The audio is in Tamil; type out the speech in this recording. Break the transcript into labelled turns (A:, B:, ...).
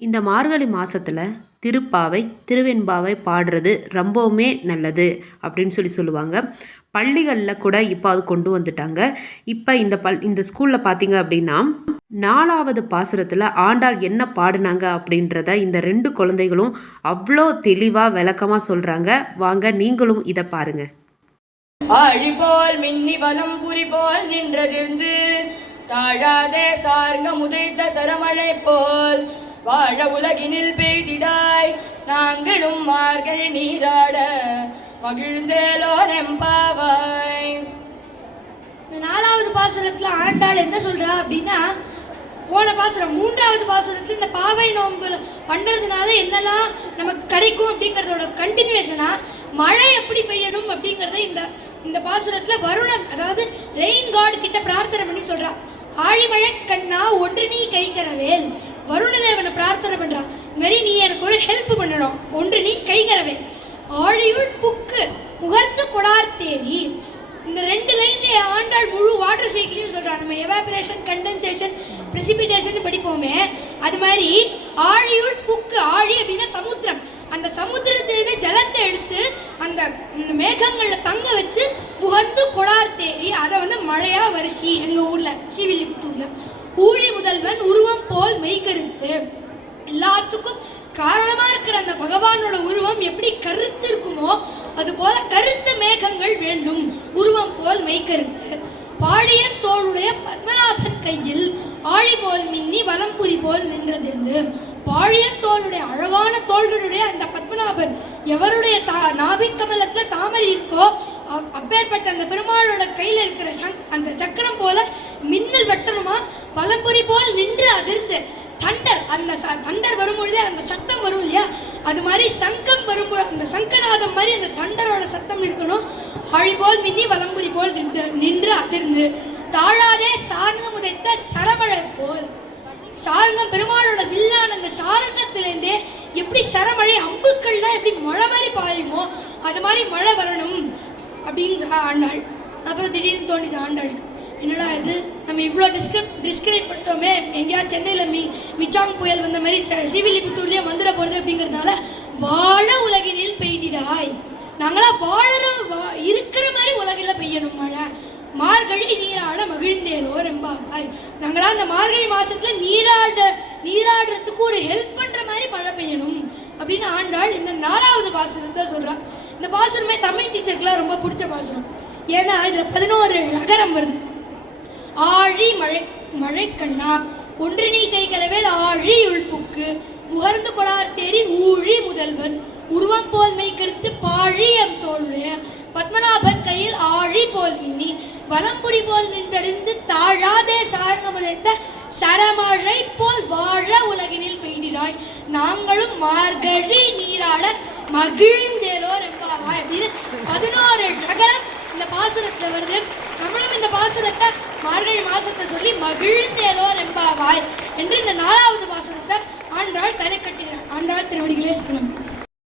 A: இந்த மார்கழி மாதத்தில் திருப்பாவை திருவெண்பாவை பாடுறது ரொம்பவுமே நல்லது அப்படின்னு சொல்லி சொல்லுவாங்க. பள்ளிகளில் கூட இப்போ அது கொண்டு வந்துட்டாங்க. இப்போ இந்த பல் இந்த ஸ்கூலில் பார்த்தீங்க அப்படின்னா நாலாவது பாசுரத்தில் ஆண்டாள் என்ன பாடினாங்க அப்படின்றத இந்த ரெண்டு குழந்தைகளும் அவ்வளோ தெளிவாக விளக்கமாக சொல்கிறாங்க வாங்க நீங்களும் இதை பாருங்க.
B: அழிபோல் மின்னி வலம் புரி போல் நின்றதிர்ந்து தாழாதே சார்ந்த முதைத்த சரமழை போல் வாழ உலகினில் பெய்திடாய். நாங்களும் மார்கள் நீராட மகிழ்ந்தேலோர் எம்பாவாய்
C: இந்த நாலாவது பாசுரத்தில் ஆண்டாள் என்ன சொல்றா அப்படின்னா போன பாசுரம் மூன்றாவது பாசுரத்தில் இந்த பாவை நோன்பு பண்ணுறதுனால என்னெல்லாம் நமக்கு கிடைக்கும் அப்படிங்கிறதோட கண்டினியூஷனா மழை எப்படி பெய்யணும் அப்படிங்கிறத இந்த இந்த பாசுரத்தில் வருணன் அதாவது ரெயின் காட் கிட்ட பிரார்த்தனை பண்ணி சொல்றா. ஆழிமழை கண்ணா ஒன்று நீ கைகரவேல். வருணதேவனை பிரார்த்தனை பண்ணுறான் மாரி நீ எனக்கு ஒரு ஹெல்ப் பண்ணணும். ஒன்று நீ கைகரவே ஆழியுள் புக்கு முகர்ந்து கொடார் தேரி இந்த ரெண்டு லைன்லேயே ஆண்டாள் முழு வாட்டர் சைக்கிளையும் சொல்கிறான் நம்ம எவாபரேஷன் கண்டென்சேஷன் precipitation படிப்போமே. அது மாதிரி ஆழியுள் புக்கு ஆழி அப்படின்னா சமுத்திரம். அந்த சமுத்திரத்திலிருந்து ஜலத்தை எடுத்து அந்த இந்த தங்க வச்சு முகர்ந்து கொடார் தேரி அதை வந்து மழையாக வருஷி எங்கள் ஊரில் ஸ்ரீவில்லிபுத்தூர்ல ஊழி முதல்வன் உருவம் போல் மெய்கருத்து எல்லாத்துக்கும் காரணமா இருக்கிற அந்த பகவானோட உருவம் எப்படி கருத்து இருக்குமோ அது போல கருத்த மேகங்கள் வேண்டும். உருவம் போல் மெய்கருத்து பாடியன் தோளுடைய பத்மநாபன் கையில் ஆழி போல் மின்னி வலம்புரி போல் நின்றதிருந்து பாழியன் தோளுடைய அழகான தோள்களுடைய அந்த பத்மநாபன் எவருடைய தா நாபிக்கமலத்தில் தாமரை இருக்கோ அப்பேற்பட்ட அந்த பெருமாளோட கையில இருக்கிற சங் அந்த சக்கரம் போல மின்னல் வெட்டணுமா? பலம்புரி போல் நின்று அதிர்ந்து. தண்டர் அந்த ச- தண்டர் வரும்பொழுதே அந்த சத்தம் வரும் இல்லையா? அது மாதிரி சங்கம் வரும்போது அந்த சங்கநாதம் மாதிரி அந்த தண்டரோட சத்தம் இருக்கணும். அழிபோல் மின்னி வலம்புரி போல் நின்று நின்று அதிர்ந்து தாழாதே சாரங்கம் உதைத்த சரமழை போல். சாரங்கம் பெருமாளோட வில்லான அந்த சாரங்கத்திலேருந்தே எப்படி சரமழை அம்புக்கள்லாம் எப்படி மழை மாதிரி பாயுமோ அது மாதிரி மழை வரணும் அப்படின்னு ஆண்டாள். அப்புறம் திடீர்னு தோணிது ஆண்டாளுக்கு. என்னடா இது? நம்ம இவ்வளோ டிஸ்கிரைப் டிஸ்கிரைப் பண்ணிட்டோமே. எங்கேயா சென்னையில் மி மிச்சாங் புயல் வந்த மாதிரி சிவிலிபுத்தூர்லேயே வந்துட போகிறது அப்படிங்கிறதுனால வாழ உலகினில் பெய்திடாய் நாங்களாம் வாழற வா இருக்கிற மாதிரி உலகில் பெய்யணும் மழை. மார்கழி நீராட மகிழ்ந்தேலோ ரெம்பாவாய் நாங்களாம் அந்த மார்கழி மாதத்தில் நீராட நீராடுறதுக்கு ஒரு ஹெல்ப் பண்ணுற மாதிரி மழை பெய்யணும் அப்படின்னு ஆண்டாள் இந்த நாலாவது பாசுரத்தை சொல்கிறாள் இந்த பாசுரமே தமிழ் டீச்சருக்குலாம் ரொம்ப பிடிச்ச பாசுரம். ஏன்னா இதில் பதினோரு நகரம் வருது. ஆழி மழை மழைக்கண்ணா ஒன்று நீ கரவேல் ஆழி உள்புக்கு. முகர்ந்து கொடார் தேரி ஊழி முதல்வன். உருவம் போல் மெய்கெடுத்து பாழி எம் தோளுடைய. பத்மநாபன் கையில் ஆழி போல் மின்னி. வலம்புரி போல் நின்றடிந்து தாழாதே சாரணமுதைத்த சரமழை போல் வாழ உலகினில் பெய்திடாய். நாங்களும் மார்கழி நீராட மகிழ்ந்தேலோர் ரெம்பாவாய் அப்படின்னு பதினோரு நகரம் இந்த பாசுரத்தில் வருது. நம்மளும் இந்த பாசுரத்தை மார்கழி மாசத்தை சொல்லி மகிழ்ந்தேலோ ரெம்பாவாய் என்று இந்த நாலாவது பாசுரத்தை ஆண்டாள் தலை கட்டுகிறார் ஆண்டாள் திருவடிகளே சரணம்.